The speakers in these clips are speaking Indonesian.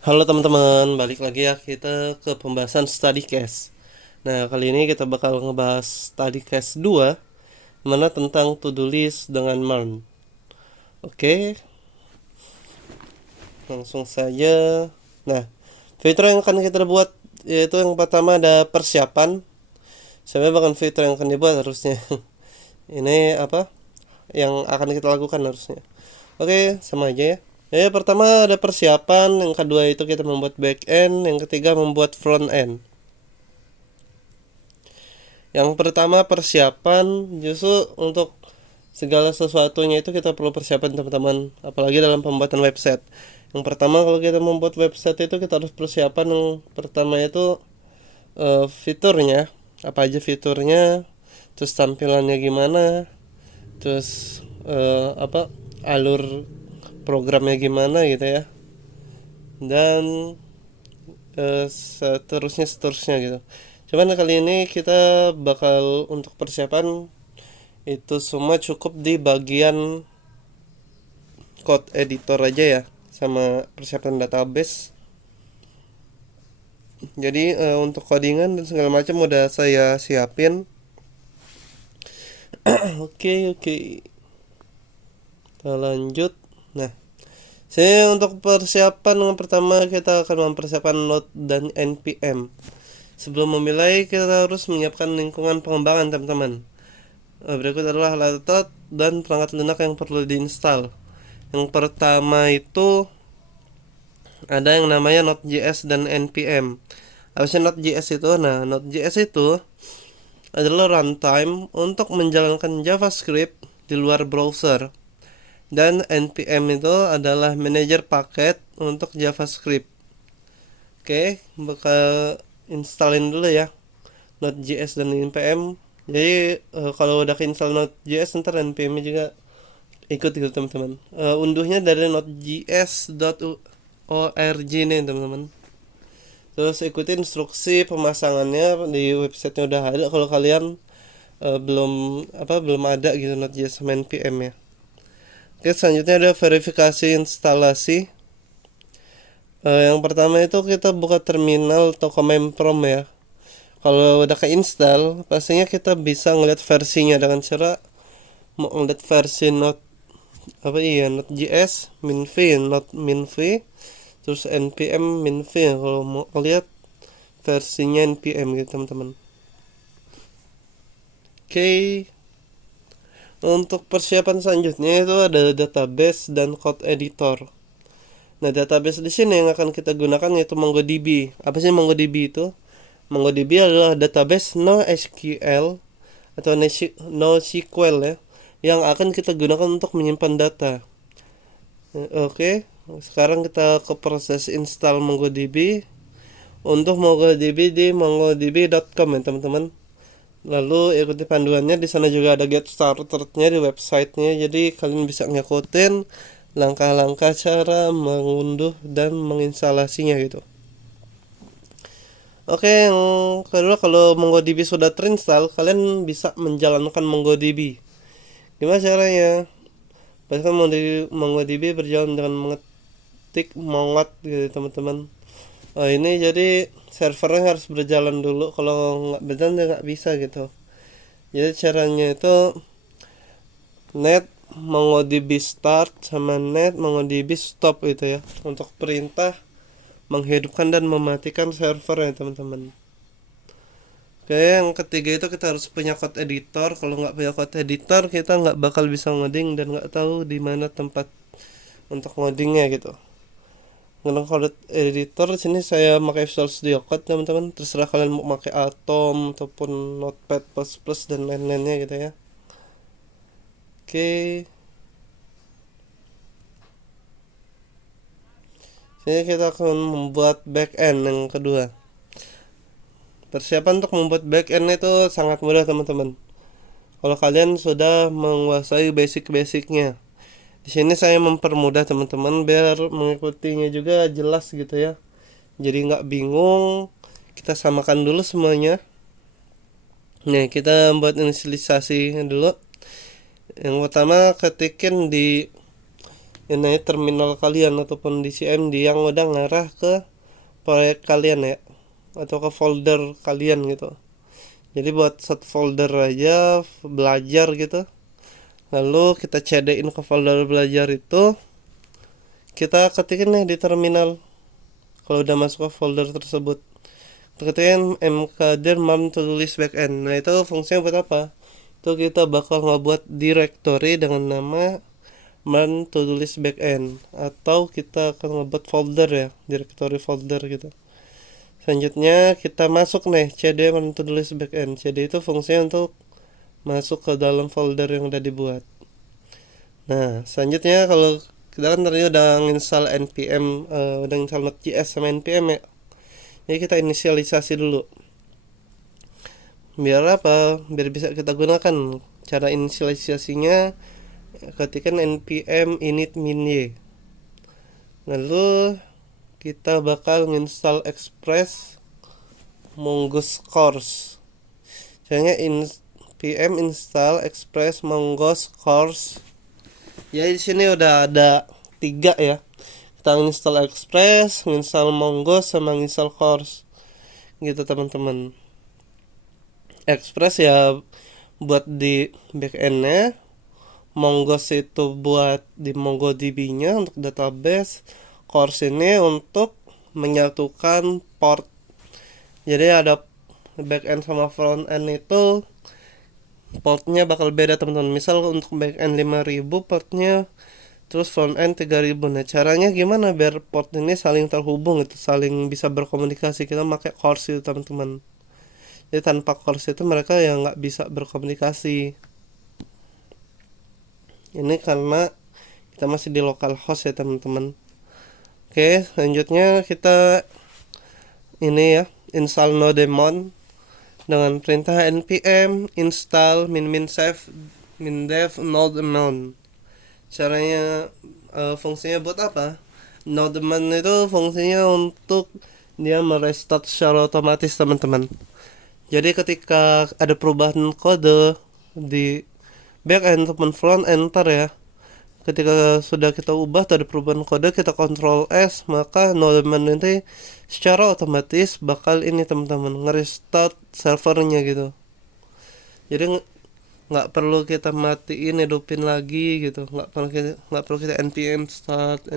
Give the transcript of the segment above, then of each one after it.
Halo teman-teman, balik lagi ya kita ke pembahasan study case. Nah, kali ini kita bakal ngebahas study case 2, mana tentang to-do list dengan MERN. Oke, langsung saja. Nah, fitur yang akan kita buat yaitu yang pertama ada persiapan. Saya bahkan fitur yang akan dibuat harusnya. Ini apa? Yang akan kita lakukan harusnya. Oke, sama aja ya. Pertama ada persiapan, yang kedua itu kita membuat back end, yang ketiga membuat front end. Yang pertama persiapan, justru untuk segala sesuatunya itu kita perlu persiapan teman-teman, apalagi dalam pembuatan website. Yang pertama kalau kita membuat website itu kita harus persiapan. Yang pertama itu fiturnya, apa aja fiturnya, terus tampilannya gimana, terus alur programnya gimana gitu ya, dan seterusnya gitu. Cuman kali ini kita bakal untuk persiapan itu semua cukup di bagian code editor aja ya, sama persiapan database. Jadi untuk codingan dan segala macam udah saya siapin. Oke, kita lanjut. Nah, saya untuk persiapan yang pertama kita akan mempersiapkan Node dan npm. Sebelum memulai kita harus menyiapkan lingkungan pengembangan teman-teman. Berikut adalah laptop dan perangkat lunak yang perlu diinstal. Yang pertama itu ada yang namanya Node.js dan npm. Apa sih Node.js itu? Nah, Node.js itu adalah runtime untuk menjalankan JavaScript di luar browser. Dan npm itu adalah manajer paket untuk JavaScript. Oke, bakal installin dulu ya Node.js dan npm. Jadi kalau udah install Node.js ntar npm juga ikut gitu teman-teman. Unduhnya dari nodejs.org nih teman-teman. Terus ikuti instruksi pemasangannya di websitenya udah ada. Kalau kalian belum ada gitu Node.js sama npm ya. Oke, selanjutnya ada verifikasi instalasi. Yang pertama itu kita buka terminal atau command prompt ya. Kalau udah keinstall, pastinya kita bisa ngeliat versinya dengan cara mau ngeliat versi Node.js minv, not minv, terus npm minv kalau mau lihat versinya npm gitu teman-teman. Oke, untuk persiapan selanjutnya itu ada database dan code editor. Nah, database di sini yang akan kita gunakan yaitu MongoDB. Apa sih MongoDB itu? MongoDB adalah database NoSQL atau NoSQL ya, yang akan kita gunakan untuk menyimpan data. Oke, sekarang kita ke proses install MongoDB. Untuk MongoDB di mongodb.com ya teman-teman. Lalu ikuti panduannya, di sana juga ada get started-nya di websitenya, jadi kalian bisa ngikutin langkah-langkah cara mengunduh dan menginstalasinya gitu. Oke, yang kedua kalau MongoDB sudah terinstall, kalian bisa menjalankan MongoDB. Gimana caranya? Pastikan MongoDB berjalan dengan mengetik mongot gitu teman-teman. Oh ini jadi servernya harus berjalan dulu, kalau nggak berjalan ya nggak bisa gitu. Jadi caranya itu net MongoDB start sama net MongoDB stop itu ya, untuk perintah menghidupkan dan mematikan server ya teman-teman. Oke, yang ketiga itu kita harus punya code editor. Kalau nggak punya code editor kita nggak bakal bisa ngoding dan nggak tahu di mana tempat untuk ngodingnya gitu. Dengan code editor sini saya pakai Visual Studio Code teman-teman. Terserah kalian mau pakai Atom ataupun Notepad++ dan lain-lainnya gitu ya. Oke, sini kita akan membuat backend yang kedua. Persiapan untuk membuat backend itu sangat mudah teman-teman. Kalau kalian sudah menguasai basic-basicnya. Di sini saya mempermudah teman-teman biar mengikutinya juga jelas gitu ya. Jadi nggak bingung. Kita samakan dulu semuanya. Nih kita buat inisialisasi dulu. Yang pertama ketikin di ini terminal kalian ataupun di CMD yang udah ngarah ke proyek kalian ya, atau ke folder kalian gitu. Jadi buat satu folder aja belajar gitu, lalu kita CD-in ke folder belajar itu, kita ketikin nih di terminal. Kalau udah masuk ke folder tersebut, ketikin mkdir man to do list backend. Nah itu fungsinya buat apa? Itu kita bakal ngebuat directory dengan nama man to do list backend, atau kita akan ngebuat folder ya, directory folder gitu. Selanjutnya kita masuk nih cd man to do list backend. Cd itu fungsinya untuk masuk ke dalam folder yang udah dibuat. Nah selanjutnya kalau kita kan tadi udah install npm, udah install Node.js sama npm ya, jadi kita inisialisasi dulu. Biar apa? Biar bisa kita gunakan. Cara inisialisasinya ketikkan npm init min y. Lalu kita bakal install express mongoose course. Caranya npm install express mongoose course. Ya di sini udah ada 3 ya. Kita install express, install mongoose, sama install course. Gitu teman-teman. Express ya buat di backendnya, mongoose itu buat di MongoDB-nya untuk database, course ini untuk menyatukan port. Jadi ada backend sama frontend itu portnya bakal beda teman-teman. Misal untuk backend 5000 portnya, terus frontend 3000. Nah caranya gimana biar port ini saling terhubung gitu, saling bisa berkomunikasi? Kita pakai course itu teman-teman. Jadi tanpa course itu mereka ya nggak bisa berkomunikasi. Ini karena kita masih di localhost ya teman-teman. Oke, selanjutnya kita ini ya, install nodemon dengan perintah npm install min-save min-dev nodemon. Caranya, fungsinya buat apa? Nodemon itu fungsinya untuk dia merestart secara otomatis teman-teman. Jadi ketika ada perubahan kode di backend ataupun front enter ya, ketika sudah kita ubah ada perubahan kode, kita Ctrl S, maka nodemon nanti secara otomatis bakal ini teman-teman nge-restart servernya gitu. Jadi nggak perlu kita matiin hidupin lagi gitu, nggak perlu kita npm start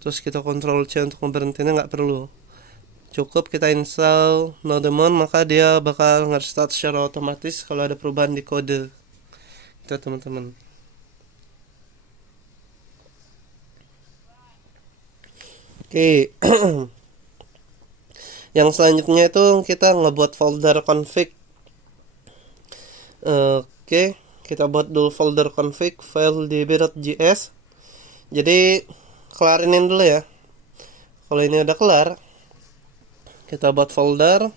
terus kita Ctrl C untuk memberhentinya, nggak perlu. Cukup kita install nodemon, maka dia bakal nge-restart secara otomatis kalau ada perubahan di kode itu teman-teman. Oke. Yang selanjutnya itu kita ngebuat folder config. Oke, kita buat dulu folder config file db.js. Jadi kelarinin dulu ya. Kalau ini udah kelar, kita buat folder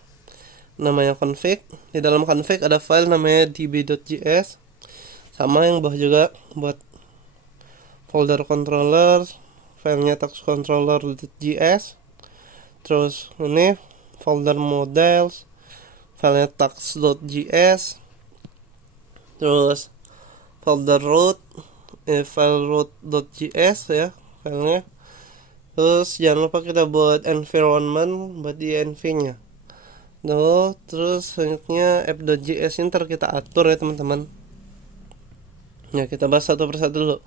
namanya config. Di dalam config ada file namanya db.js. Sama yang bawah juga buat folder controller, filenya task controller.js. Terus ini folder models, filenya task.js. Terus folder root, file root.js ya filenya. Terus jangan lupa kita buat environment buat di env-nya. Terus selanjutnya app.js ini ntar kita atur ya teman-teman. Ya kita bahas satu persatu dulu.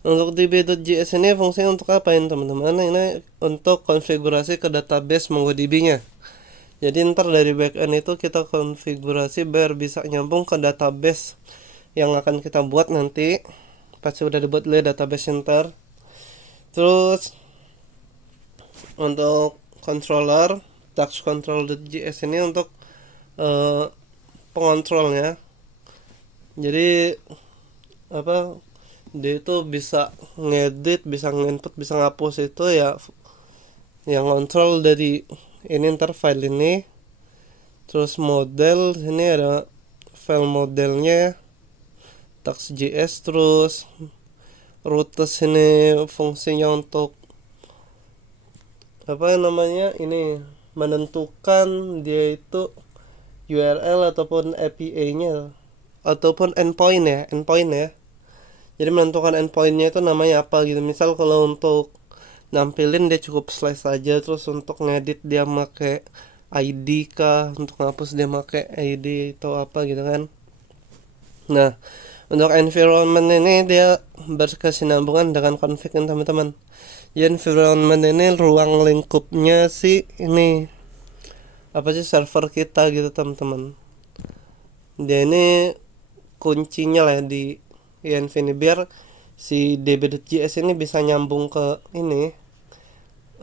Untuk db.js ini fungsinya untuk apa ini teman-teman? Ini untuk konfigurasi ke database MongoDB-nya. Jadi ntar dari backend itu kita konfigurasi biar bisa nyambung ke database yang akan kita buat nanti. Pasti udah dibuat oleh database center. Terus untuk controller, task control.js ini untuk pengontrolnya. Jadi apa, dia itu bisa ngedit, bisa nginput, bisa ngapus, itu ya yang kontrol dari ini ntar file ini. Terus model, ini ada file modelnya task.js. Terus routes ini fungsinya untuk apa namanya, ini menentukan dia itu URL ataupun API-nya ataupun endpoint ya. Jadi menentukan endpointnya itu namanya apa gitu. Misal kalau untuk nampilin dia cukup slash saja, terus untuk ngedit dia make ID kah, untuk ngapus dia make ID atau apa gitu kan. Nah, untuk environment ini dia berkesinambungan dengan config kan teman-teman. Jadi environment ini ruang lingkupnya sih ini apa sih server kita gitu teman-teman. Dia ini kuncinya lah di env ini biar si db.js ini bisa nyambung ke ini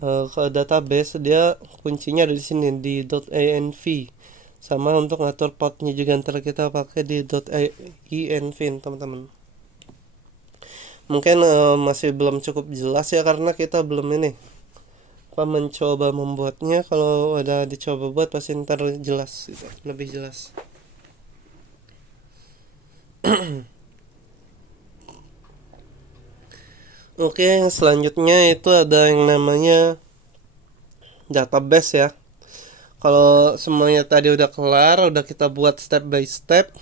ke database. Dia kuncinya ada di sini di .env, sama untuk ngatur portnya juga ntar kita pakai di .env teman-teman. Mungkin masih belum cukup jelas ya karena kita belum ini apa mencoba membuatnya. Kalau udah dicoba buat pasti ntar jelas gitu, lebih jelas. Oke, selanjutnya itu ada yang namanya database ya. Kalau semuanya tadi udah kelar, udah kita buat step by step,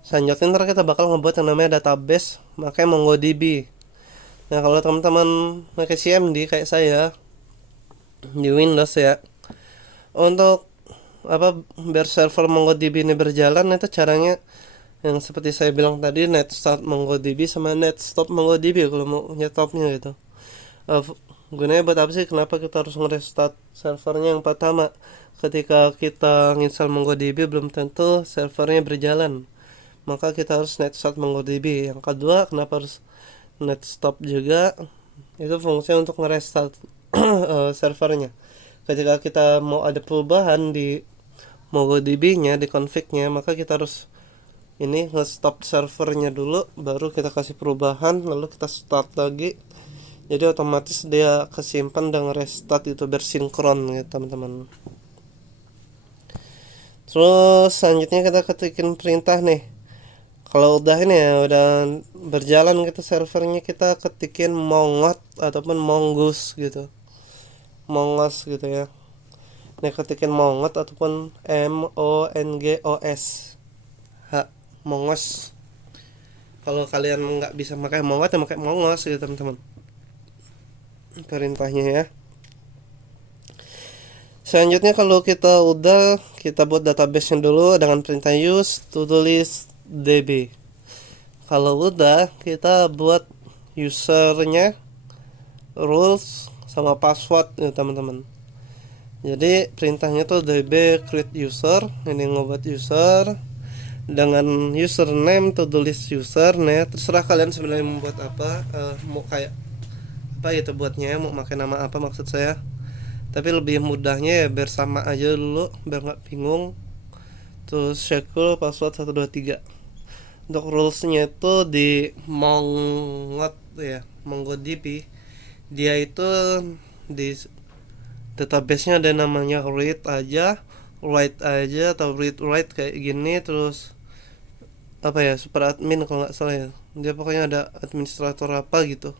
selanjutnya ntar kita bakal ngebuat yang namanya database pakai MongoDB. Nah kalau teman-teman pakai CMD kayak saya di Windows ya, untuk apa biar server MongoDB ini berjalan itu caranya yang seperti saya bilang tadi, net start MongoDB sama net stop MongoDB kalau mau nyetopnya gitu. uh, Gunanya buat apa sih, kenapa kita harus nge-restart servernya? Yang pertama, ketika kita install MongoDB belum tentu servernya berjalan, maka kita harus net start MongoDB. Yang kedua, kenapa harus net stop juga, itu fungsinya untuk nge-restart servernya. Ketika kita mau ada perubahan di MongoDB nya, di config-nya, maka kita harus ini nge-stop servernya dulu, baru kita kasih perubahan, lalu kita start lagi. Jadi otomatis dia kesimpan dan restart itu bersinkron ya teman-teman. Terus selanjutnya kita ketikin perintah nih. Kalau udah ini ya udah berjalan gitu servernya, kita ketikin mongot ataupun mongoose gitu. Mongos gitu ya. Nih ketikin mongot ataupun mongos. Mongos. Kalau kalian nggak bisa pakai mongot ya pakai mongos gitu teman-teman. Perintahnya ya. Selanjutnya kalau kita buat database-nya dulu dengan perintah use to do list db. Kalau udah kita buat usernya, rules sama password ya teman-teman. Jadi perintahnya tuh db create user, ini ngebuat user dengan username to do list user. Nah terserah kalian sebenarnya membuat apa, mau kayak apa gitu buatnya, mau pakai nama apa maksud saya. Tapi lebih mudahnya ya biar sama aja dulu biar nggak bingung. Terus shackle password 123. Untuk rulesnya itu di mongot ya, MongoDB dia itu di database-nya ada namanya read aja, write aja, atau read write kayak gini. Terus apa ya, super admin kalau nggak salah ya, dia pokoknya ada administrator apa gitu.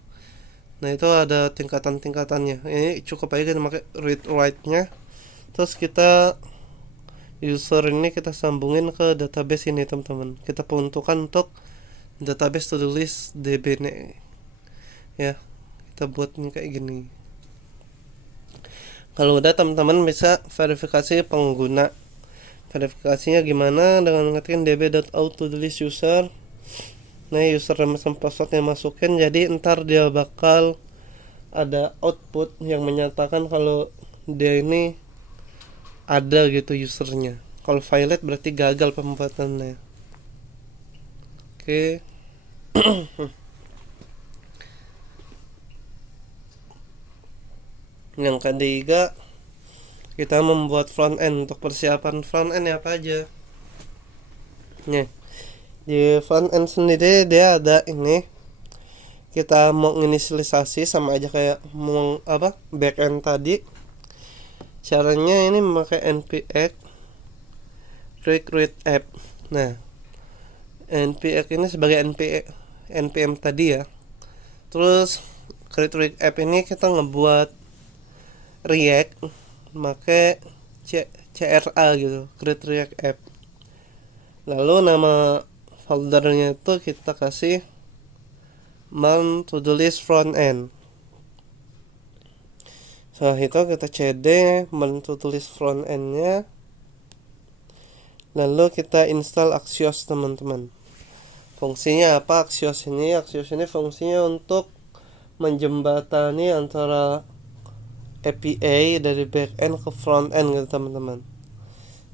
Nah itu ada tingkatan-tingkatannya. Ini cukup aja kita pakai read write nya. Terus kita user ini kita sambungin ke database ini teman-teman. Kita peruntukkan untuk database to do list db nya ya. Kita buatnya kayak gini. Kalau udah teman-teman bisa verifikasi pengguna. Verifikasinya gimana? Dengan ngetik db.auto-list user. Nah username sama passwordnya masukin, jadi ntar dia bakal ada output yang menyatakan kalau dia ini ada gitu usernya. Kalau violet berarti gagal pembuatannya. Oke. Yang ketiga, kita membuat front end. Untuk persiapan front end ya apa aja. Nih di front end sendiri dia ada ini, kita mau inisialisasi sama aja kayak mau apa back end tadi. Caranya ini memakai npx create app. Nah npx ini sebagai npm tadi ya. Terus create app ini kita ngebuat react pakai CRA gitu, create react app. Lalu nama foldernya itu kita kasih mount to do list front end. Setelah itu kita cd mount to do list front end nya, lalu kita install Axios teman-teman. Fungsinya apa Axios ini? Axios ini fungsinya untuk menjembatani antara API dari backend ke front end gitu teman-teman.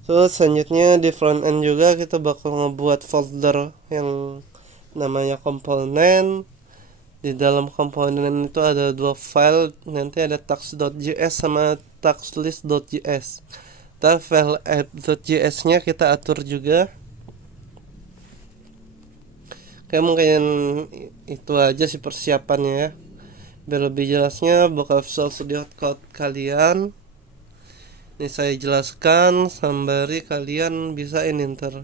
Terus selanjutnya di front end juga kita bakal ngebuat folder yang namanya komponen. Di dalam komponen itu ada dua file, nanti ada tax.js sama taxlist.js. Ntar file app.js nya kita atur juga. Kayak mungkin itu aja sih persiapannya ya. Biar lebih jelasnya bakal Visual Studio Code kalian ini saya jelaskan sembari kalian bisa ini ntar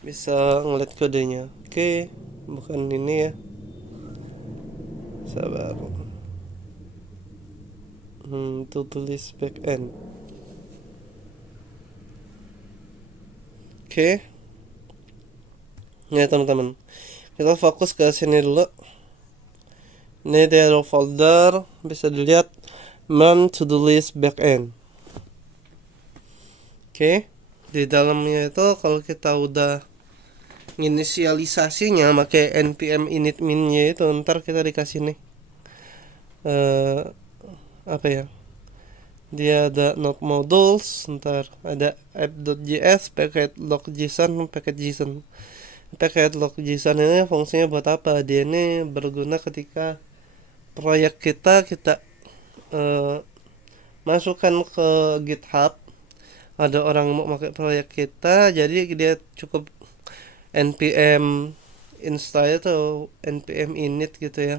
bisa ngeliat kodenya. Oke, bukan ini ya, sabar. Tulis backend. Oke, ya teman-teman, kita fokus ke sini dulu. Ini dia folder, bisa dilihat man to do list backend. Oke, di dalamnya itu kalau kita udah inisialisasinya pakai npm init min-nya itu, ntar kita dikasih nih apa ya, dia ada node modules, ntar ada app.js, packet log json, packet json. Packet log json ini fungsinya buat apa? Dia ini berguna ketika proyek kita masukkan ke GitHub, ada orang mau pakai proyek kita, jadi dia cukup npm install atau npm init gitu ya.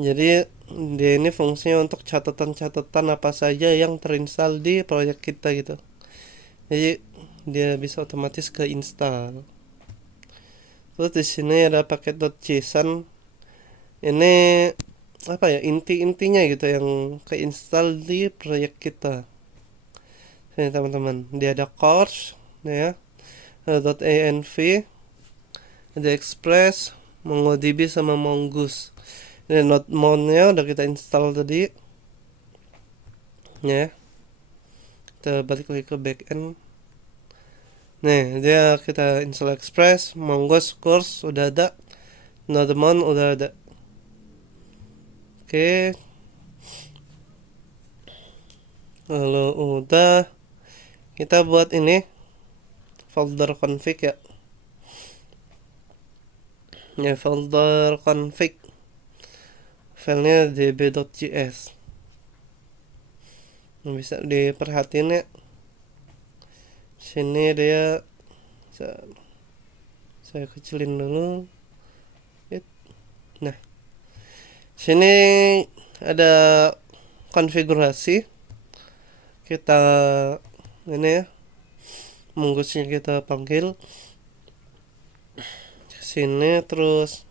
Jadi dia ini fungsinya untuk catatan-catatan apa saja yang terinstall di proyek kita gitu. Jadi dia bisa otomatis ke install. Terus di sini ada packet.json. Ini apa ya, inti-intinya gitu yang keinstall di proyek kita. Ini teman-teman, dia ada course ya, ada .env, ada express, MongoDB sama Mongoose. Ini node mount-nya udah kita install tadi ya. Kita balik lagi ke backend. Nih, dia kita install express, Mongoose course udah ada, node mount udah ada. Oke, lalu udah kita buat ini folder config ya. Ya, folder config, filenya db.js. Bisa diperhatiin ya, sini dia saya kecilin dulu. Nah, sini ada konfigurasi. Kita ini ya, Mongoose-nya kita panggil sini, terus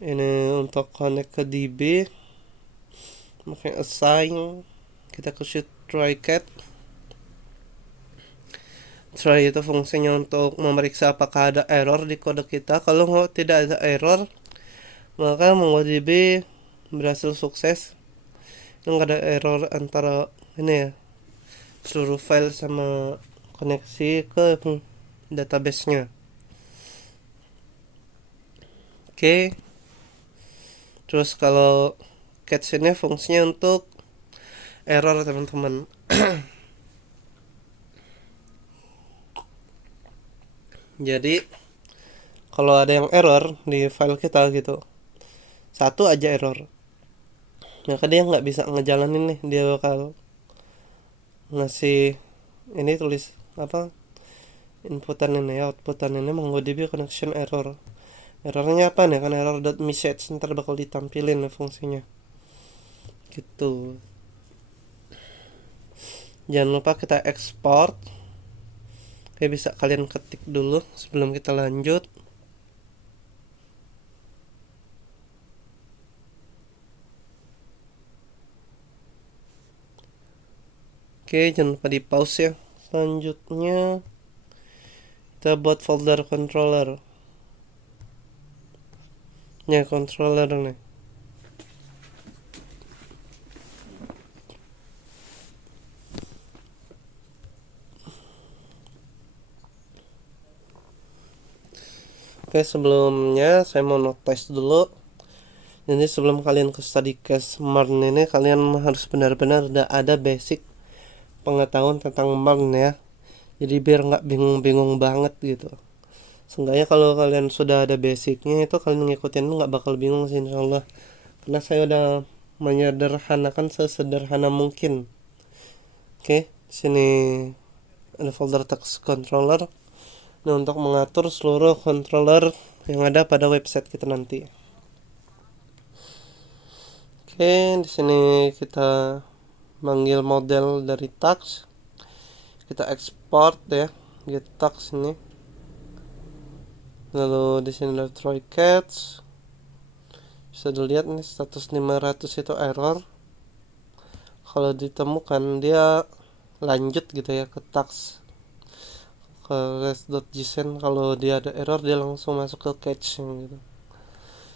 ini untuk connect ke DB pakai assign, kita kasih try cat. Try itu fungsinya untuk memeriksa apakah ada error di kode kita. Kalau tidak ada error, maka MongoDB berhasil sukses. Nggak ada error antara ini ya, seluruh file sama koneksi ke database-nya. Oke. Terus kalau catch ini fungsinya untuk error teman-teman. Jadi kalau ada yang error di file kita gitu, satu aja error, maka dia nggak bisa ngejalanin nih. Dia bakal ngasih ini, tulis apa, inputan ini ya, outputan ini MongoDB connection error. Errornya apa nih? Kan error.message, ntar bakal ditampilin nih fungsinya gitu. Jangan lupa kita export. Oke, bisa kalian ketik dulu sebelum kita lanjut. Oke, jangan lupa di pause ya. Selanjutnya kita buat folder controller. Ya, controller nih. Oke, sebelumnya saya mau notice dulu. Jadi sebelum kalian ke study case MERN ini, kalian harus benar-benar udah ada basic pengetahuan tentang MERN ya. Jadi biar nggak bingung-bingung banget gitu. Seenggaknya kalau kalian sudah ada basicnya itu, kalian ngikutin nggak bakal bingung sih insyaallah. Karena saya udah menyederhanakan sesederhana mungkin. Oke, sini ada folder text controller. Nah, untuk mengatur seluruh controller yang ada pada website kita nanti. Oke, di sini kita manggil model dari tax. Kita export ya, get tax ini. Lalu di sini ada try catch. Bisa dilihat nih status 500 itu error. Kalau ditemukan dia lanjut gitu ya ke tax, ke res.json. Kalau dia ada error dia langsung masuk ke catch gitu.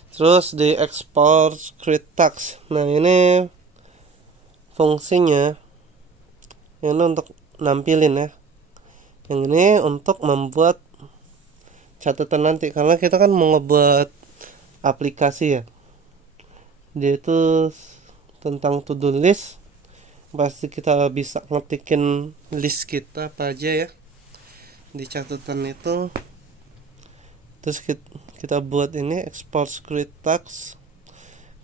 Terus di export create tax. Nah, ini fungsinya ini untuk nampilin ya. Yang ini untuk membuat catatan nanti, karena kita kan mau ngebuat aplikasi ya. Dia itu tentang to do list. Pasti kita bisa ngetikin list kita apa aja ya di catatan itu. Terus kita buat ini export script tax.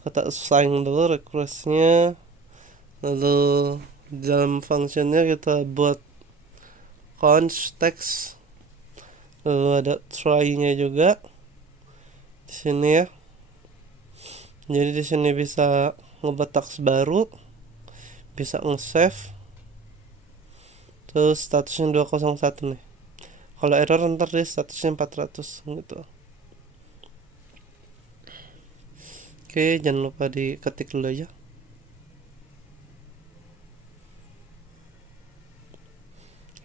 Kita assign dulu requestnya. Lalu dalam functionnya kita buat const text. Lalu ada try-nya juga di sini ya. Jadi di sini bisa ngebuat tax baru, bisa nge-save. Terus statusnya 201 nih. Kalau error ntar dia statusnya 400 gitu. Oke, jangan lupa diketik dulu aja.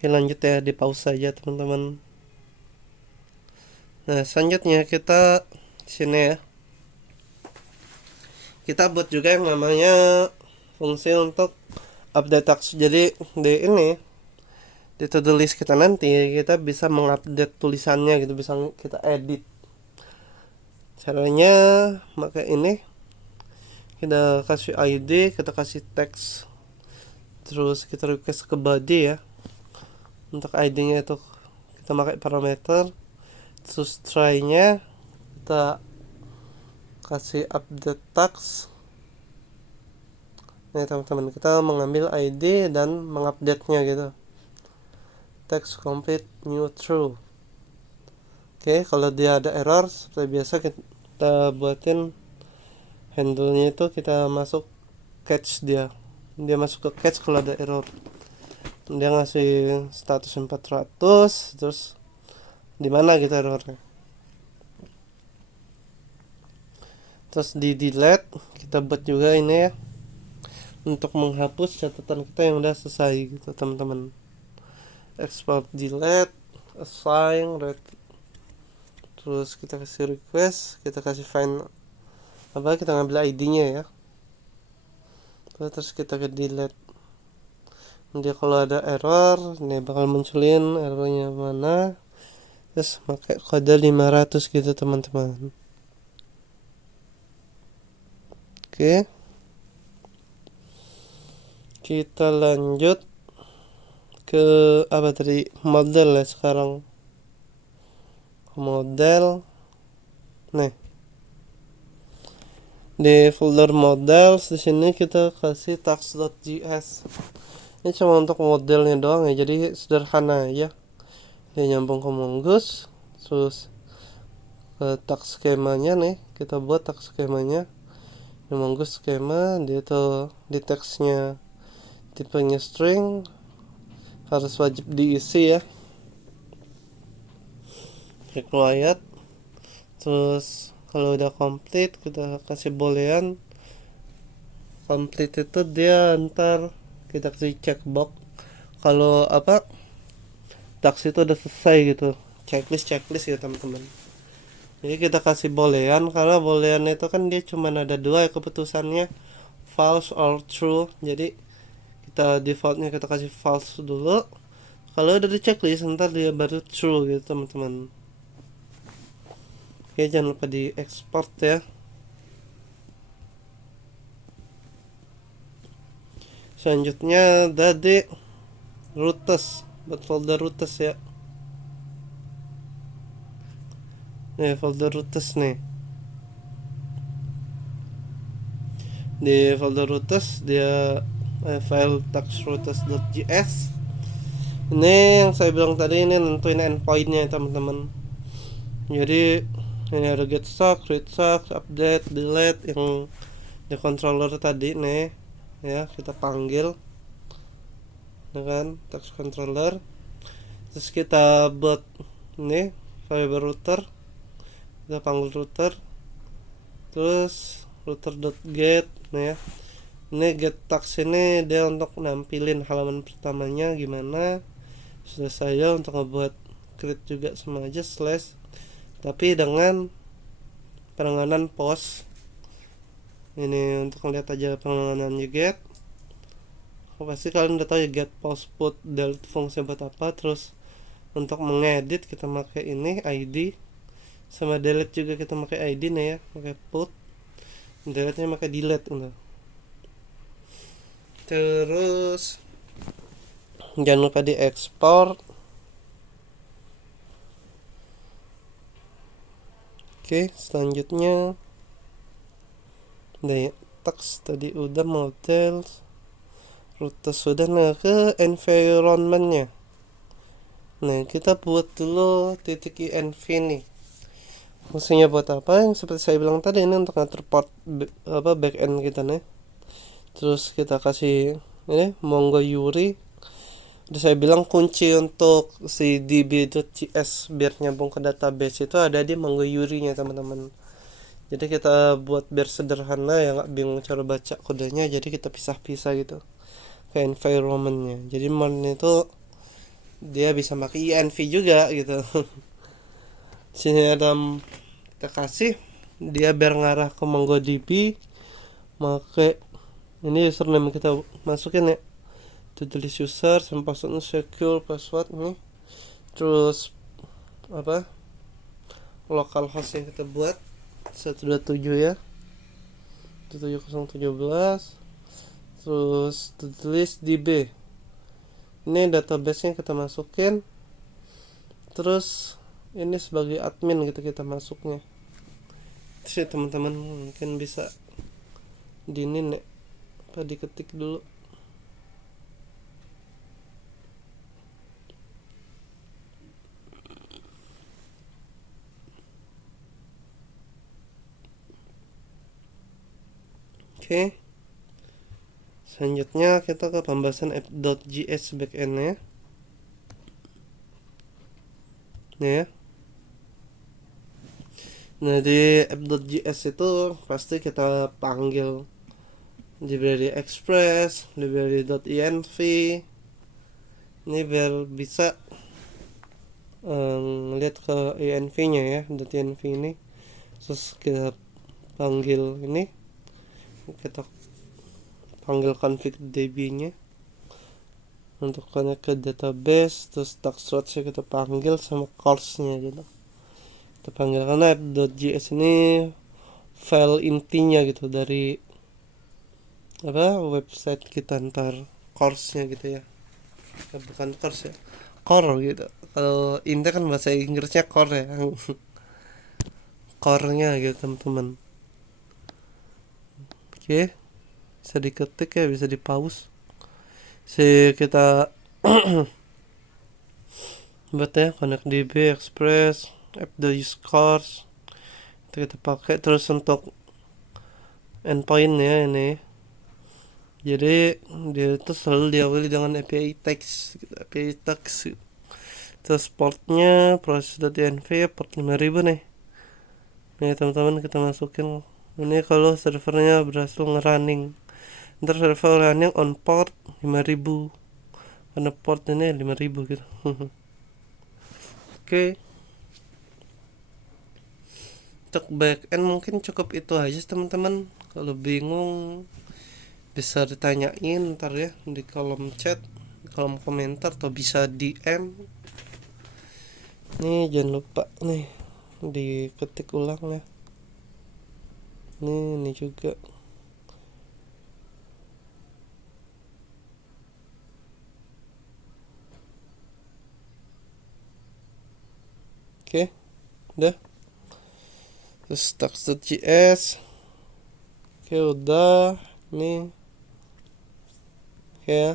Oke, lanjut ya, di pause aja teman-teman. Nah, selanjutnya kita di sini ya. Kita buat juga yang namanya fungsi untuk update tax. Jadi di ini di to-do list kita nanti kita bisa mengupdate tulisannya gitu, bisa kita edit. Caranya pakai ini, kita kasih ID, kita kasih teks, terus kita request ke body ya. Untuk ID-nya itu kita pakai parameter, terus try-nya kita kasih update tax. Nih teman-teman, kita mengambil ID dan mengupdate-nya gitu. Text complete new true. Oke, kalau dia ada error seperti biasa kita buatin handle-nya itu, kita masuk catch dia masuk ke catch kalau ada error. Dia ngasih status 400, terus di mana gitu errornya. Terus di delete kita buat juga ini ya, untuk menghapus catatan kita yang udah selesai gitu teman-teman. Export delete, assign, terus kita kasih request, kita kasih find apa, kita ngambil ID-nya ya. Terus kita ke delete. Nanti kalau ada error, ini bakal munculin errornya mana. Terus pakai kode 500 gitu teman-teman. Oke. Kita lanjut ke apa tadi, model ya sekarang. Model. Nih. Di folder models di sini kita kasih tax.js. Ini cuma untuk modelnya doang ya, jadi sederhana ya. Dia nyambung ke Mongoose, terus ke tax skemanya nih, kita buat tax skemanya. Di Mongoose skema dia tuh di teksnya tipenya string, harus wajib diisi ya, required. Terus kalau udah complete kita kasih boolean. Complete itu dia ntar kita kasih checkbox kalau tax itu udah selesai gitu, checklist ya teman-teman. Jadi kita kasih boolean, karena boolean itu kan dia cuma ada dua ya keputusannya, false or true. Jadi kita defaultnya kita kasih false dulu. Kalau udah di checklist ntar dia baru true gitu teman-teman. Oke, jangan lupa di export ya. Selanjutnya dari routes, buat folder routes ya. Nih folder routes nih. Di folder routes dia file taxroutes.js. Ini yang saya bilang tadi, ini nentuin endpointnya teman-teman. Jadi ini ada get stack, read stack, update, delete yang di controller tadi nih ya, kita panggil dengan text controller. Terus kita buat ini variable router, kita panggil router, terus router.get. Nah ya, ini get tags ini dia untuk nampilin halaman pertamanya gimana. Sudah saya untuk ngebuat create juga sama aja slash, tapi dengan penanganan post. Ini untuk ngeliat aja penanganannya get. Pasti kalian udah tahu ya, get, post, put, delete fungsi buat apa. Terus untuk mengedit kita pakai ini id, sama delete juga kita pakai id nih ya, pakai put, delete nya pakai delete udah. Terus jangan lupa di ekspor. Oke, selanjutnya dari text tadi udah, model rute sudah. Nah ke environmentnya, nah kita buat dulu titik env nih. Fungsinya buat apa? Yang seperti saya bilang tadi, ini untuk ngatur port backend kita nih. Terus kita kasih ini Mongo URI. Udah saya bilang kunci untuk si db.js biar nyambung ke database itu ada di Mongo URI nya teman-teman. Jadi kita buat biar sederhana ya, nggak bingung cara baca kodenya. Jadi kita pisah-pisah gitu ke environmentnya. Jadi mon itu dia bisa pakai env juga gitu. Sini ada kita kasih dia biar ngarah ke MongoDB, pakai ini username kita masukin ya, tulis user sama password secure password nih. Terus apa localhost yang kita buat 127 ya, 77017. Terus tulis db, ini database nya kita masukin. Terus ini sebagai admin gitu kita masuknya. Terus ya teman-teman mungkin bisa dinin ya, apa diketik dulu. Oke. Selanjutnya kita ke pembahasan app.js backend ya. Nih ya. Nah di app.js itu pasti kita panggil library express, library.env. Ini biar bisa ngeliat ke env nya ya, .env ini. Terus kita panggil ini, kita panggil config db nya untuk connect ke database. Terus taxroutes nya kita panggil sama course nya gitu. Kita panggil karena app.js ini file intinya gitu dari apa website kita, ntar course nya gitu ya, bukan course ya, core gitu. Kalau inti kan bahasa Inggrisnya core ya. Core nya gitu teman-teman. Oke, bisa diketik ya, bisa di pause. Kita buat ya connect db express app.use course itu kita pakai. Terus untuk endpoint ya ini, jadi dia itu selalu diawali dengan API text gitu, API text. Terus portnya proses.env port 5000 nih. Nih teman-teman kita masukin ini kalau servernya berhasil ngerunning. Ntar server running on port 5000 karena port ini 5000 gitu. Oke. Untuk backend mungkin cukup itu aja teman-teman. Kalau bingung bisa ditanyain ntar ya di kolom chat, di kolom komentar, atau bisa DM. Nih jangan lupa nih diketik ulang ya. Ini juga. Oke, udah. Terus Tax.js. Oke, udah. Nih. Oke ya.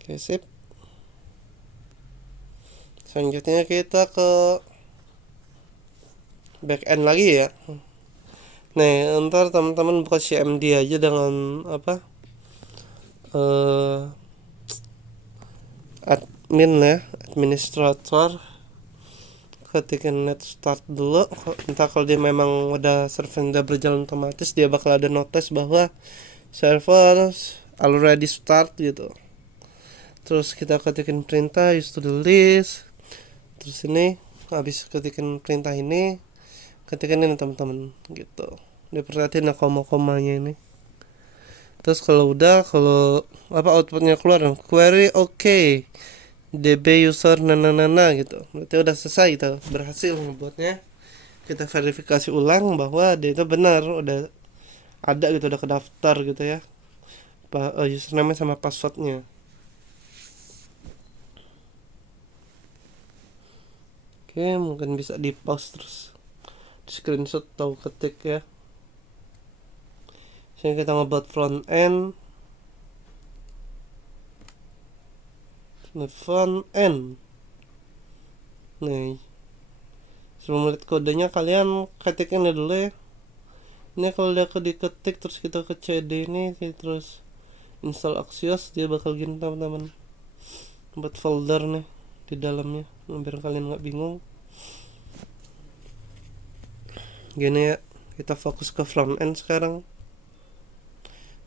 Oke, sip. Selanjutnya kita ke backend lagi ya. Nah, ntar teman-teman buka CMD aja dengan apa? Admin ya, administrator. Ketikin net start dulu. Entah kalau dia memang udah server udah berjalan otomatis, dia bakal ada notice bahwa server already start gitu. Terus kita ketikin perintah use to the list. Terus ini habis ketikin perintah ini, ketikin ini teman-teman gitu. Diperhatiin ya koma-komanya ini. Terus kalau apa outputnya keluar, query okay, db user nana gitu, berarti udah selesai, kita berhasil membuatnya. Kita verifikasi ulang bahwa dia itu benar, udah ada gitu, udah kedaftar gitu ya, username sama passwordnya. Oke, mungkin bisa di pause terus di screenshot atau ketik ya. Sini kita ngebuat front end. Nih, sebelum lihat kodenya kalian ketikin dulu ya. Ini kalau udah diketik terus kita ke cd ini, terus install Axios, dia bakal gini teman-teman, buat folder nih di dalamnya biar kalian nggak bingung. Gini ya, kita fokus ke front end sekarang.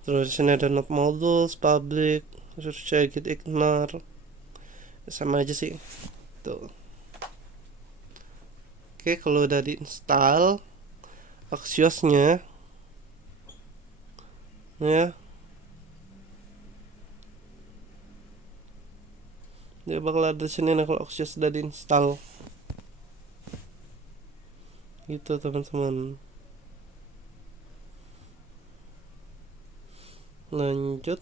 Terus sini ada node modules, public, terus check it, ignore, sama aja sih tuh. Oke, kalau udah diinstal Axiosnya ya, dia bakal ada sini nih kalau Axios udah diinstal gitu teman-teman. Lanjut,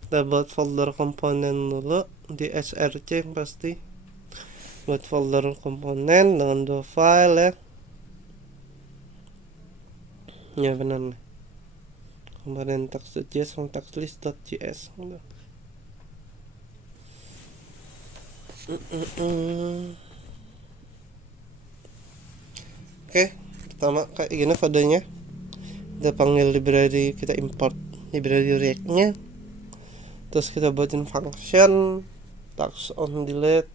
kita buat folder komponen dulu di src yang pasti. Buat folder komponen dengan 2 file ya. Ya benar nih, komponen tax.js sama taxlist.js. Oke, pertama kayak gini kodenya. Kita panggil library, kita import library React-nya. Terus kita buatin function tax on delete,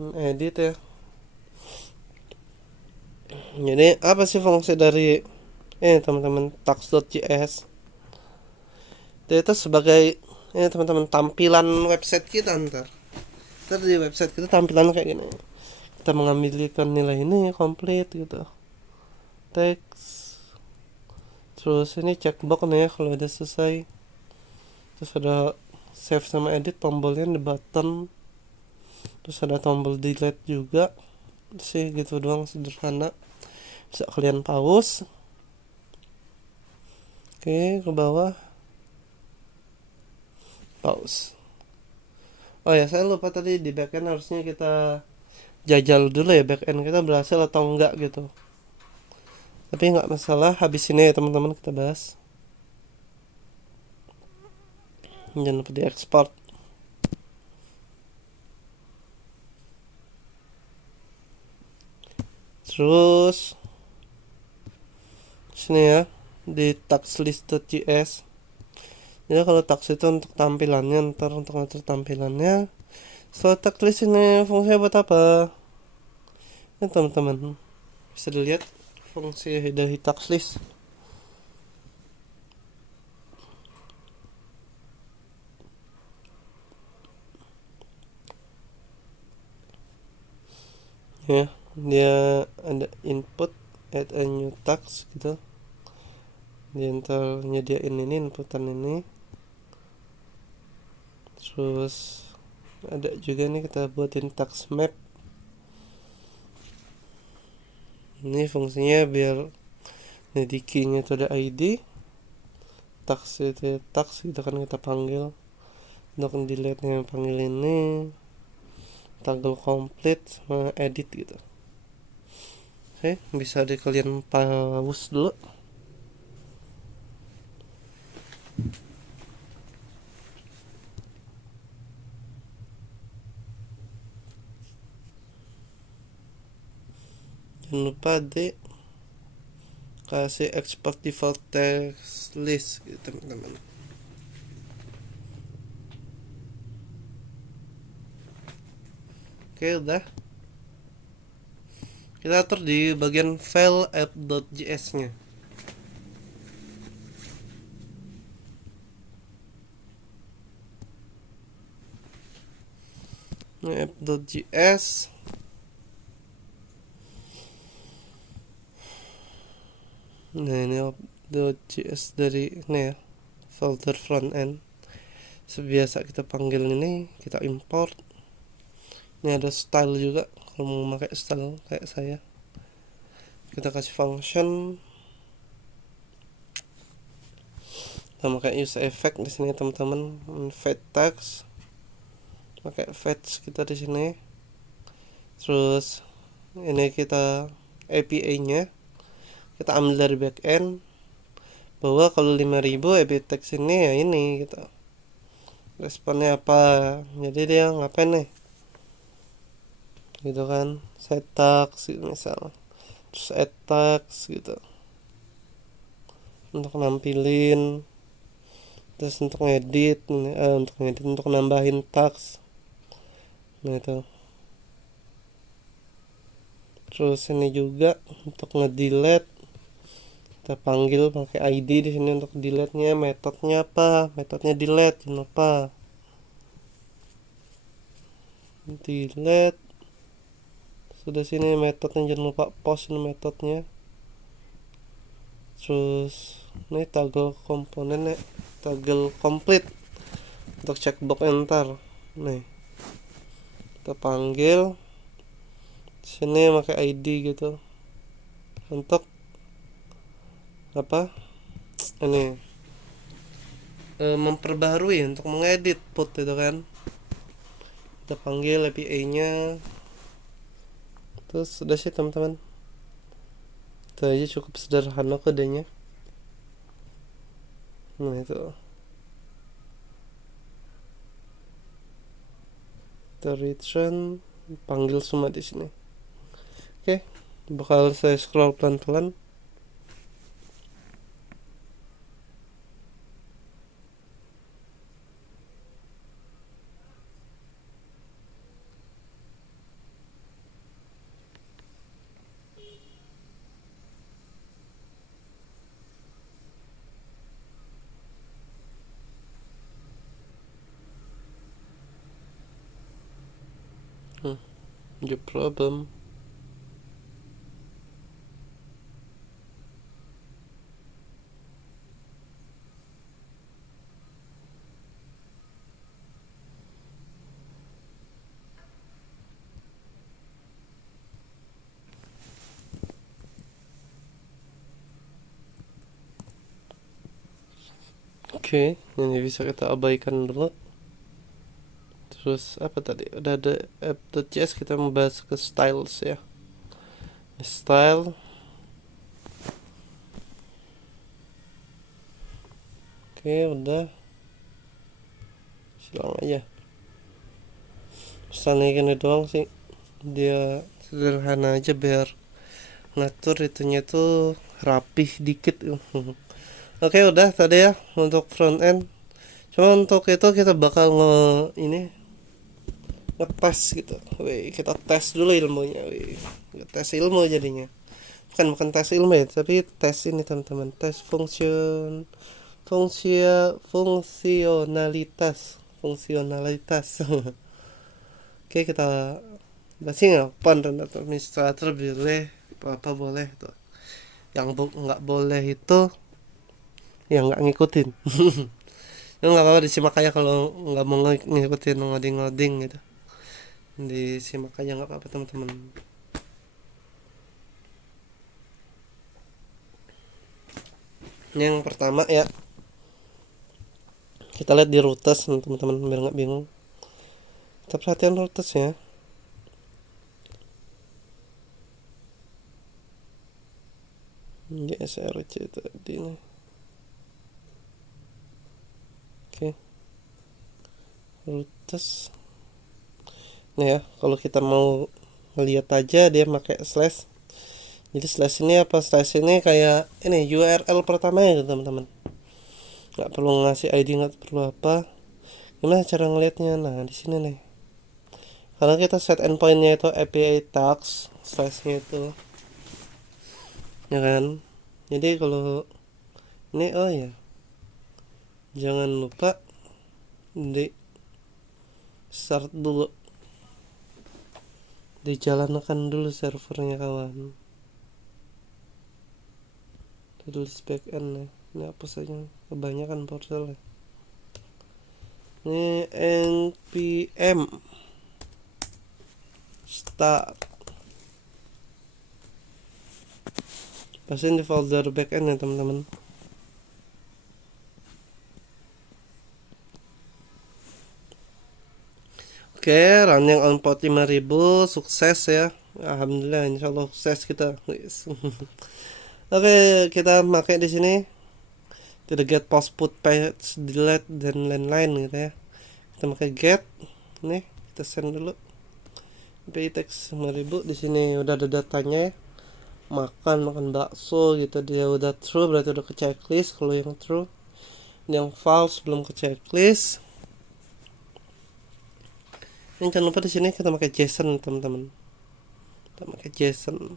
on edit ya. Jadi apa sih fungsi dari teman-teman tax.js? Itu sebagai teman-teman tampilan website kita ntar di website kita tampilan kayak gini. Kita mengambilkan nilai ini complete gitu, teks, terus ini checkbox nih ya kalau udah selesai. Terus ada save sama edit, tombolnya di button. Terus ada tombol delete juga sih, gitu doang, sederhana. Bisa kalian pause. Oke, ke bawah pause. Oh ya, saya lupa tadi di backend harusnya kita jajal dulu ya backend kita berhasil atau enggak gitu. Tapi nggak masalah, habis ini ya teman-teman kita bahas. Jangan lupa diekspor. Terus sini ya di taxlist.js. Jadi kalau tax itu untuk tampilannya, ntar untuk ngatur tampilannya. Setelah taxlist ini fungsinya buat apa? Ini teman-teman bisa dilihat fungsi dari taxlist. ya. Dia ada input, add a new task gitu, dia ntar nyediain ini inputan ini. Terus ada juga nih kita buatin task map. Ini fungsinya biar di key-nya itu ada ID, task itu task gitu kan kita panggil. Untuk delete nya panggil ini toggle complete sama edit gitu. Oke, bisa di kalian pause dulu. Jangan lupa kasih export default text list gitu teman-teman. Oke, udah. Kita atur di bagian file app.js nya. App.js. Nah, ini app.js dari ini ya, folder frontend. Sebiasa kita panggil ini, kita import. Ini ada style juga, kalau mau pakai style kayak saya. Kita kasih function. Kita pakai use effect di sini teman-teman. Fetch text. Pakai fetch kita di sini. Terus ini kita API-nya kita ambil dari backend, bahwa kalau 5000 API text ini ya ini gitu. Responnya apa? Jadi dia ngapain nih? Gitu kan, set task misal, terus add task gitu untuk nampilin, terus untuk ngedit, untuk nambahin task. Nah itu. Terus ini juga untuk ngedelete, kita panggil pakai ID di sini untuk delete nya. Metodenya apa? Metodenya delete, jangan lupa delete. Sudah sini metodenya, jangan lupa post ini metodenya. Terus ini toggle komponen, toggle complete untuk checkbox enter. Nih kita panggil sini pakai ID gitu untuk apa ini, memperbarui untuk mengedit put itu kan. Kita panggil API nya. Terus sudah sih teman-teman, itu aja, cukup sederhana kodenya. Nah itu kita return, panggil semua di sini. Oke, bakal saya scroll pelan-pelan. The problem. Oke, ini bisa kita abaikan dulu. Terus apa tadi? Udah ada app.js, kita membahas ke styles ya. Style. Oke, udah. Silang aja. Pesannya gini doang sih. Dia sederhana aja biar ngatur itunya tuh rapih dikit. Oke, udah tadi ya untuk front end. Cuma untuk itu kita bakal ngetes gitu. Wih, kita tes dulu ilmunya. Wih, tes ilmu jadinya. Bukan tes ilmu ya, tapi tes ini teman-teman. Tes fungsionalitas. Oke, kita Berarti ngapain dan administrator boleh apa boleh tuh. Yang nggak boleh itu yang nggak ngikutin. Itu nggak apa-apa disimak aja kalau nggak mau ngikutin ngoding-ngoding gitu. Disimak aja nggak apa-apa teman-teman. Yang pertama ya, kita lihat di rutes teman-teman biar nggak bingung. Kita perhatian rutesnya. GSRC tadi nih. Oke, rutes. Nih ya, kalau kita mau ngeliat aja dia pakai slash. Jadi slash ini apa? Slash ini kayak ini URL pertamanya gitu teman-teman. Nggak perlu ngasih ID, nggak perlu apa. Gimana cara ngelihatnya? Nah di sini nih. Karena kita set endpointnya itu API tags slashnya itu, ya kan? Jadi kalau ini oh ya, jangan lupa di start dulu, dijalankan dulu servernya kawan. Tulis backend nih. Ini apa saja? Kebanyakan portal. Ini npm start. Pasin di folder backend ya teman-teman. Oke, running on port 5000 sukses ya. Alhamdulillah, insyaallah sukses kita. Oke, kita pakai di sini tidak get post put page delete dan lain-lain gitu ya. Kita pakai get nih, kita send dulu API text 5000. Di sini udah ada datanya ya. Makan bakso gitu, dia udah true berarti udah ke checklist. Kalau yang true, yang false belum ke checklist. Ini jangan lupa di sini kita pakai JSON teman-teman. Kita pakai JSON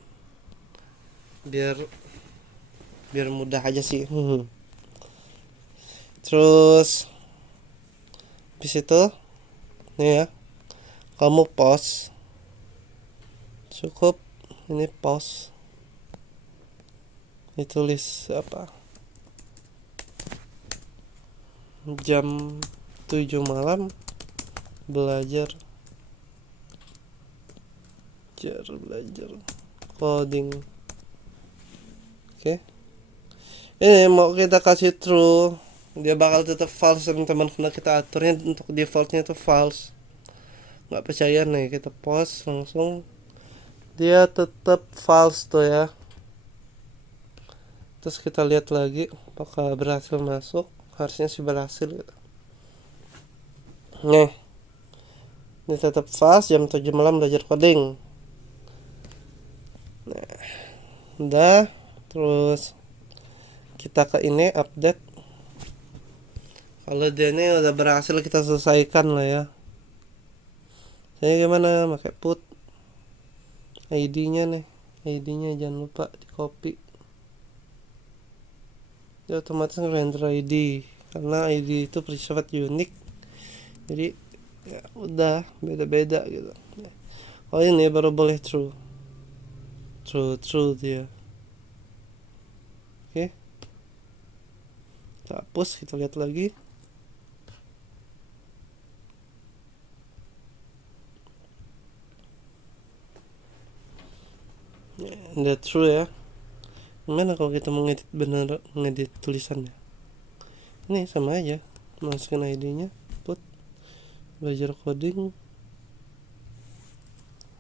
biar mudah aja sih. Terus di situ nih ya, kamu post cukup ini post ditulis apa jam 7 malam belajar coding. Oke, ini mau kita kasih true, dia bakal tetap false teman-teman karena kita aturnya untuk defaultnya itu false. Nggak percaya nih, kita post langsung dia tetap false tuh ya. Terus kita lihat lagi apakah berhasil masuk. Harusnya sih berhasil gitu. Nih, ini tetap false, jam 7 malam belajar coding. Nah, udah. Terus kita ke ini update. Kalau dia ini udah berhasil kita selesaikan lah ya. Saya gimana pakai put ID-nya nih. ID-nya jangan lupa di copy. Dia otomatis render ID karena ID itu bersifat unik. Jadi ya udah beda-beda gitu. Oh ini baru boleh true dia. Oke, kita hapus, kita lihat lagi. Udah true ya. Gimana kalau kita mau ngedit bener, ngedit tulisannya? Ini sama aja, masukin ID-nya, put belajar coding.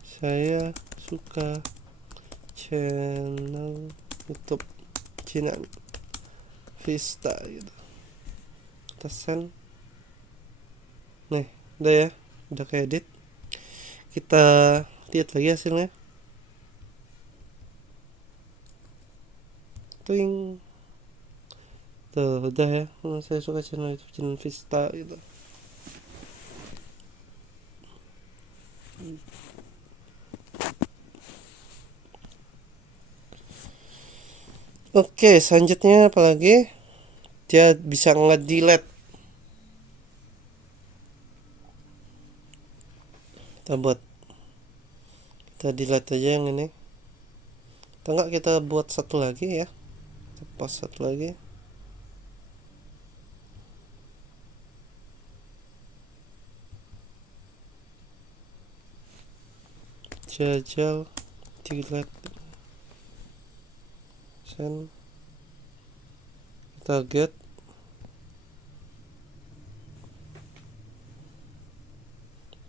Saya suka channel YouTube Cina Vista gitu. Kita send. Nih, udah ya, udah keedit. Kita lihat lagi hasilnya. Ting. Tuh, udah ya. Saya suka channel YouTube Cina Vista gitu. Oke, selanjutnya apalagi? Dia bisa nge-delete. Kita buat Kita delete aja yang ini, atau enggak kita buat satu lagi ya, kita post satu lagi. Jajal delete, send, kita get,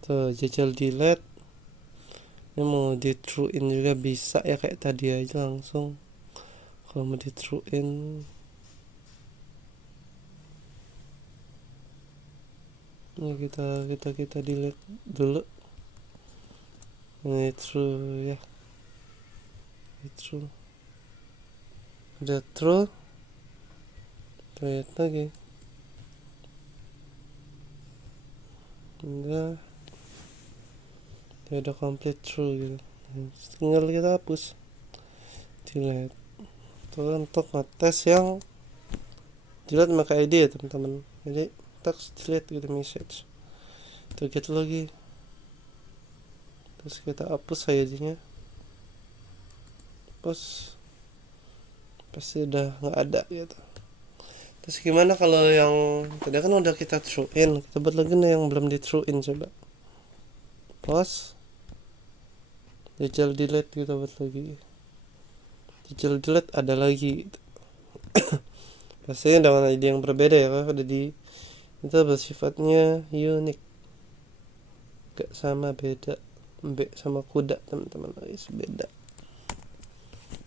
tuh jajal delete. Ini mau di true in juga bisa ya, kayak tadi aja langsung. Kalau mau di true in, ini kita delete dulu. Ini true ya, ini true, udah true, lihat lagi, udah complete true gitu. Tinggal kita hapus, delete. Itu untuk ngetes yang delete pakai ID ya teman-teman. Jadi text delete gitu, message itu get lagi, terus kita hapus ID-nya, hapus, pasti udah nggak ada gitu. Terus gimana kalau yang tadi kan udah kita true in, kita buat lagi nih yang belum di true in, coba pause, jajal delete, kita buat lagi jajal delete, ada lagi gitu. Pastinya dengan ID yang berbeda ya, kalau udah di itu bersifatnya unik, gak sama, beda. Sama kuda teman-teman, guys, beda.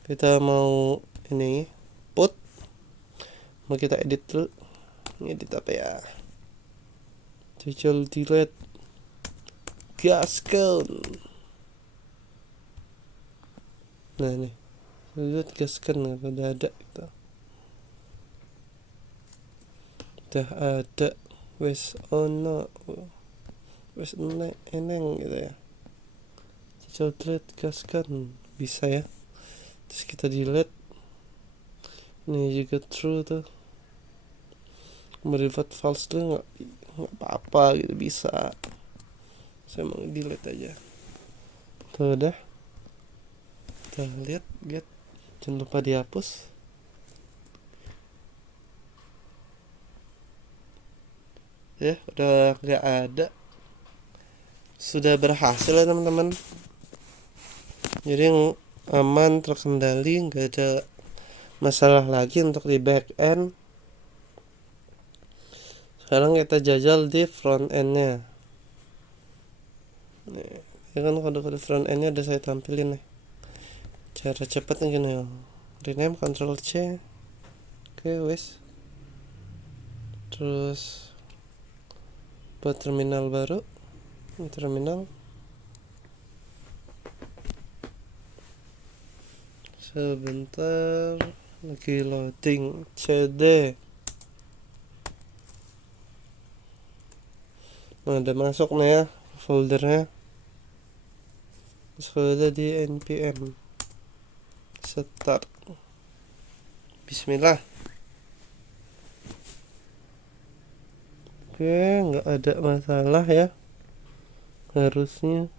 Kita mau ini put, mau kita edit dulu. Edit apa ya, jajal delete, gaskan. Nah nih, lihat gaskan, udah ada gitu. Udah ada, wes ono, wes eneng gitu ya. Jajal delete, gaskan, bisa ya. Terus kita delete. Ini juga true tuh. Mau delete false tuh nggak apa-apa gitu, bisa. Saya mau delete aja. Tuh udah. Kita lihat, jangan lupa dihapus. Ya, udah nggak ada. Sudah berhasil ya teman-teman. Jadi aman, terkendali, nggak ada masalah lagi untuk di back end. Sekarang kita jajal di front end-nya. Nih, ya kan kode-kode front end-nya udah saya tampilin nih. Cara cepatnya gini ya. Rename, Ctrl C. Oke, wes. Terus buat terminal baru. Ini terminal. Sebentar lagi loading. CD. Nah, udah masuk nih ya foldernya. Sudah di npm start. Bismillah. Oke, nggak ada masalah ya, harusnya.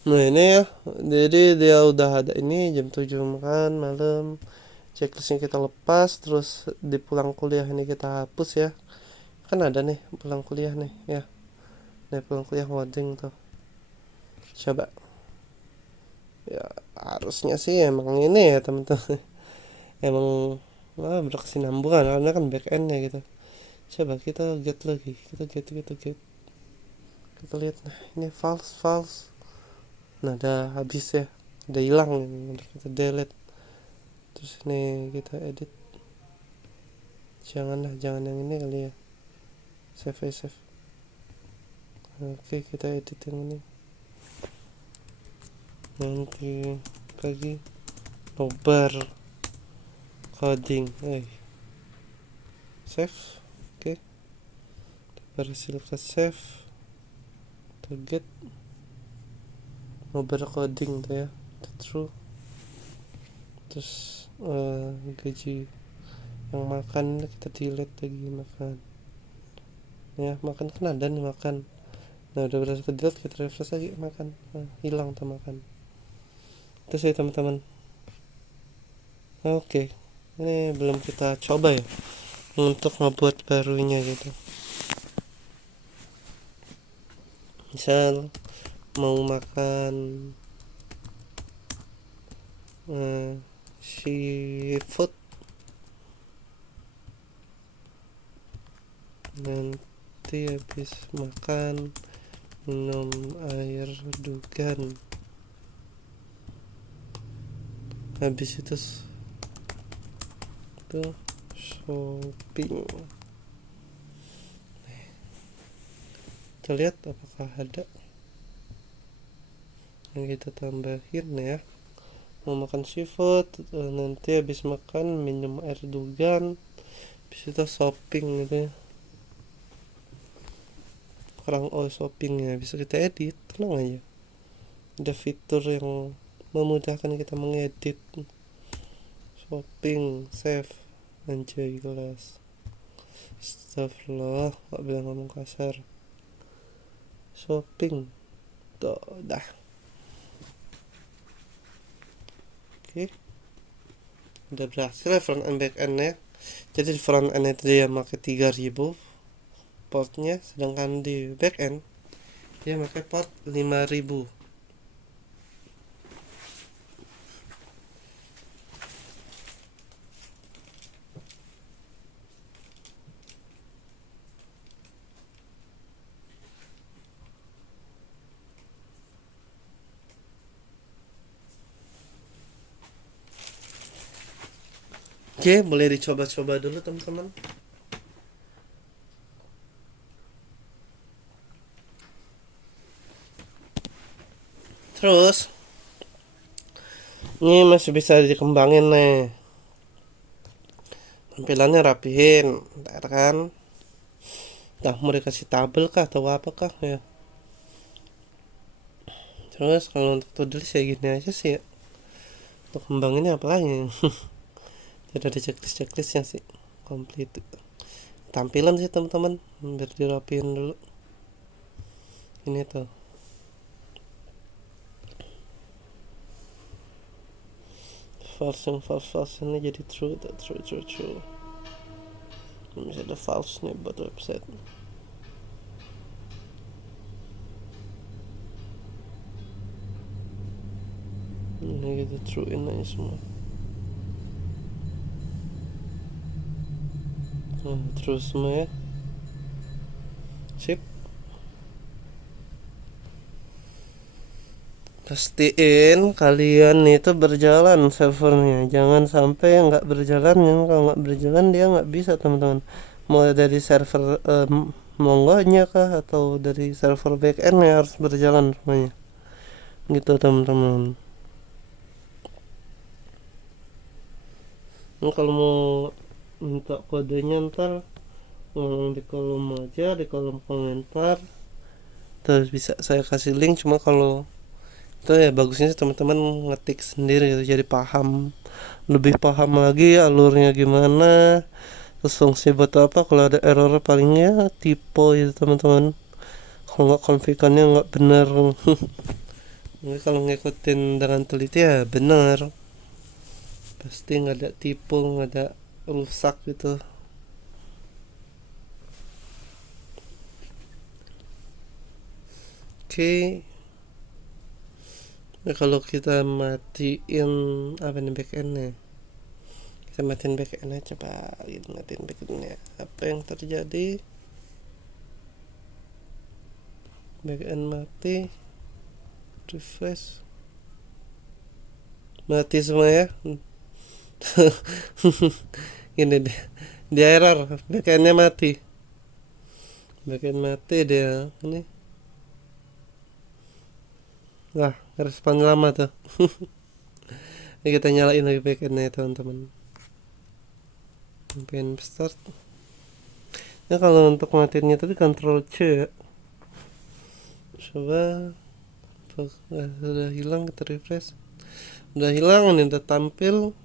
Nah ini ya, jadi dia udah ada ini jam 7 makan malam, checklistnya kita lepas, terus di pulang kuliah ini kita hapus ya. Kan ada nih pulang kuliah nih ya, nih pulang kuliah coding tuh. Coba ya, harusnya sih emang ini ya teman-teman. Emang berkesinambungan karena kan back end ya gitu. Coba kita get lagi, kita lihat. Nah ini false. Nah udah habis ya, udah hilang, udah kita delete. Terus ini kita edit, jangan yang ini kali ya, save. Oke, kita edit yang ini, nanti lagi nobar coding, save. Oke, berhasil ke save, target. mobile coding tuh ya, true. Terus gaji yang makan kita delete lagi makan ya, makan kan ada nih makan. Nah udah berhasil ke delete, kita refresh lagi makan, hilang tuh makan. Itu sih teman-teman. Oke, ini belum kita coba ya untuk ngebuat barunya gitu. Misal mau makan seafood, nanti habis makan minum air dugan, habis itu tuh shopping. Kita lihat apakah ada yang kita tambahin ya. Mau makan seafood, nanti habis makan minum air dugan, habis itu shopping gitu ya. Kurang shopping ya, bisa kita edit, tenang aja. Ada fitur yang memudahkan kita mengedit. Shopping, save, anjay kelas. Astagfirullah, gak bilang ngomong kasar. Shopping, tuh dah. Oke, udah berhasil ya front and back end ya. Jadi di front end itu dia pakai 3000 portnya, sedangkan di back end dia pakai port 5000. Oke, boleh dicoba-coba dulu teman-teman. Terus ini masih bisa dikembangin nih, tampilannya rapihin, ntar kan. Nah, mau dikasih tabel kah atau apa kah ya. Terus kalau untuk tulis ya gini aja sih ya. Untuk kembanginnya apa lagi? Tidak ada checklistnya sih, komplit. Tampilan sih teman-teman, biar dirapiin dulu. Ini tuh false ini jadi true. Bisa ada false nih buat website. Ini kita true in aja semua. True semua ya. Sip. Pastiin kalian itu berjalan servernya, jangan sampai nggak berjalan ya. Kalau nggak berjalan dia nggak bisa teman-teman, mau dari server Mongonya kah atau dari server backend ya, harus berjalan semuanya gitu teman-teman. Nah, kalau mau minta kodenya ntar di kolom aja, di kolom komentar, terus bisa saya kasih link. Cuma kalau itu ya bagusnya teman-teman ngetik sendiri gitu, jadi lebih paham lagi alurnya gimana, terus fungsi buat apa. Kalau ada error palingnya typo itu teman-teman, kalau nggak konfigannya nggak benar. Jadi kalau ngikutin dengan teliti ya benar, pasti nggak ada typo, nggak ada rusak gitu. Oke. Nah, kalau kita matiin apa nih backendnya, kita matiin backendnya, coba matiin backendnya, apa yang terjadi. Backend mati, refresh, mati semua ya. Ini dia error, backendnya mati, dia ini. Wah, respon lama tuh. Ini kita nyalain lagi backendnya teman-teman. Pengen start. Ya kalau untuk matiinnya tadi Ctrl C ya. Coba Udah hilang, kita refresh. Udah hilang, ini udah tampil.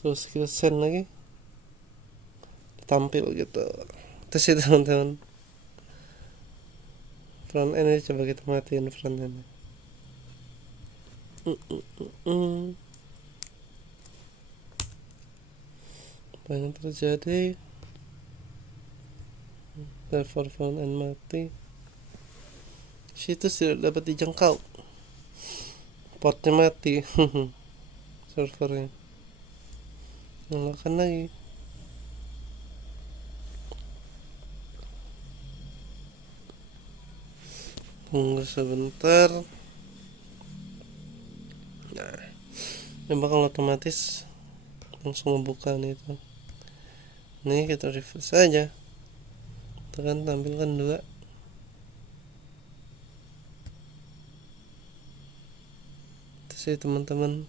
Terus kita send lagi, tampil gitu. Terus itu teman-teman, front end ini coba kita matiin front end. Apa yang terjadi? Server front end mati. Situs tidak dapat dijangkau. Portnya mati. Servernya. Nyalakan lagi. Tunggu sebentar. Nah, ini bakal otomatis langsung membuka nih itu. Nih kita refresh saja. Tekan tampilkan 2. Itu sih teman-teman.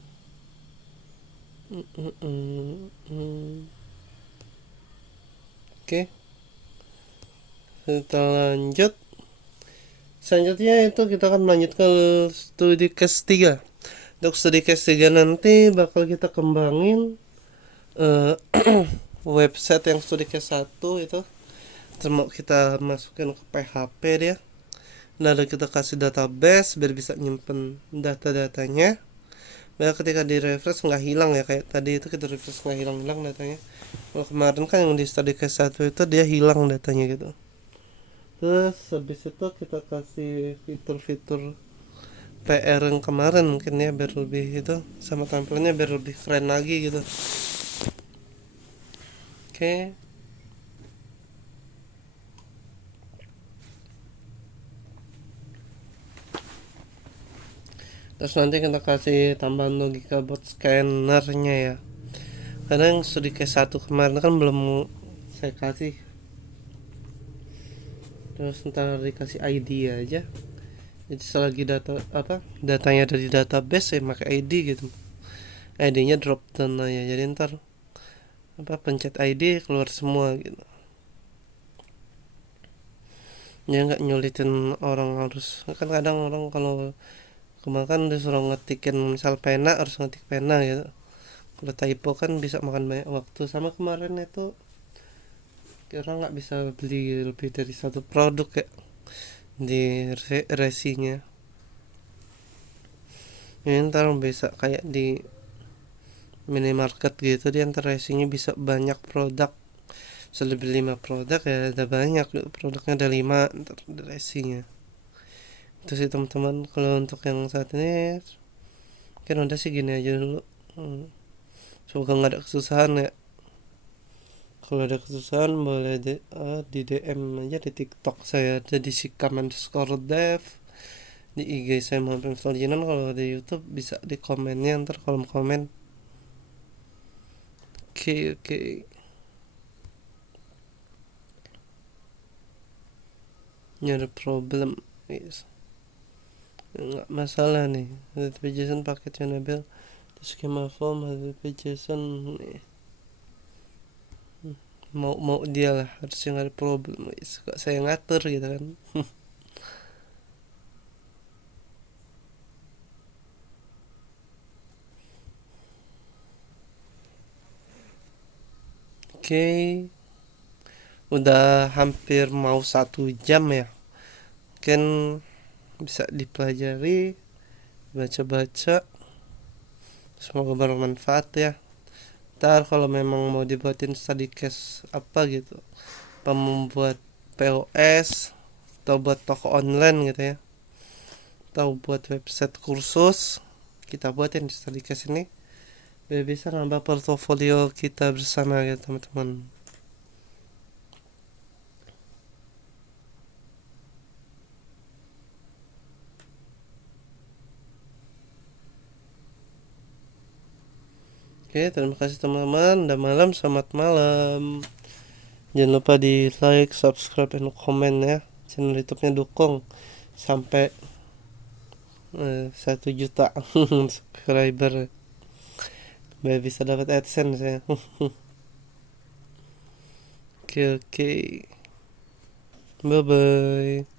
Oke. Kita lanjut. Selanjutnya itu kita akan lanjut ke studi case 3. Untuk studi case 3 nanti bakal kita kembangin website yang studi case 1 itu. Terus kita masukin ke PHP dia. Lalu kita kasih database biar bisa nyimpen data-datanya. Biar ketika di refresh nggak hilang ya, kayak tadi itu kita refresh nggak hilang datanya. Kalau kemarin kan yang di studi case 1 itu dia hilang datanya gitu. Terus habis itu kita kasih fitur-fitur PR yang kemarin mungkin ya, biar lebih itu sama tampilannya biar lebih keren lagi gitu. Oke. Terus nanti kita kasih tambahan logika buat scannernya ya. Karena yang studi case 1 kemarin kan belum saya kasih. Terus ntar dikasih ID aja. Jadi selagi datanya ada di database, saya pakai ID gitu. ID-nya drop down aja. Jadi ntar pencet ID keluar semua gitu. Ya nggak nyulitin orang, harus kan kadang orang kalau kemarin kan disuruh ngetikin misal pena, harus ngetik pena gitu. Kalau typo kan bisa makan banyak waktu. Sama kemarin itu orang nggak bisa beli lebih dari satu produk ya di resinya. Ini ntar bisa kayak di minimarket gitu, dia ntar resinya bisa banyak produk. Bisa lebih 5 produk ya, ada banyak produknya, ada 5 ntar resinya. Itu sih teman-teman. Kalau untuk yang saat ini kan udah sih gini aja dulu. Semoga nggak ada kesusahan ya. Kalau ada kesusahan boleh di DM aja di TikTok saya, ada di sikam_dev. Di IG saya Muhammad Jinan. Kalau di YouTube bisa di komennya, ntar kolom komen. Oke. Ini ada problem. Yes. Nggak masalah nih. HTTP JSON paketnya Nabil. Schema form HTTP JSON nih. Mau dia lah, harusnya nggak ada problem. Suka saya ngatur gitu kan. Oke, udah hampir mau 1 jam ya. Mungkin bisa dipelajari, baca-baca. Semoga bermanfaat ya. Ntar kalau memang mau dibuatin study case apa gitu, apa membuat POS atau buat toko online gitu ya, atau buat website kursus, kita buatin di study case ini biar bisa nambah portofolio kita bersama ya teman-teman. Oke, terima kasih teman-teman. Udah malam, selamat malam. Jangan lupa di like, subscribe, dan komen ya. Channel YouTube-nya dukung sampai 1 juta subscriber biar bisa dapat AdSense ya. Oke. Bye bye.